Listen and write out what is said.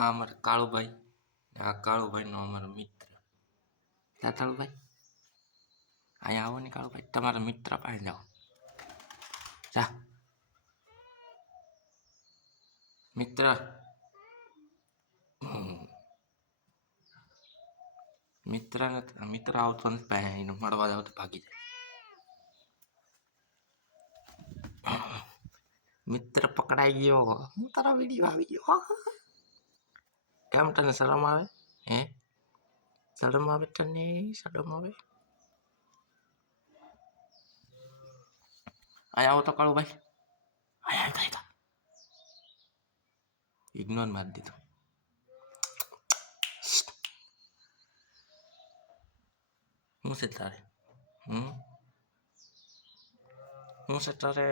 આ અમારે કાળુભાઈ, આ કાળુભાઈનો અમારો મિત્ર. જા કાળુભાઈ, અહીંયા આવો ને કાળુભાઈ, તમારા મિત્ર પાસે જાઓ. જા મિત્ર. મિત્ર આવતો નથી પાસે, એને મળવા જાવ તો ભાગી જાય. મિત્ર પકડાઈ ગયો. હું તારા વિડીયો આવી ગયો. કેમ તને શરમ આવે? હે શરમ આવે તને? શરમ આવે? અહીંયા આવો તો કાળુભાઈ. અહીંયા ઇગ્નોર મારી દીધું. શું છે તારે? શું છે તારે?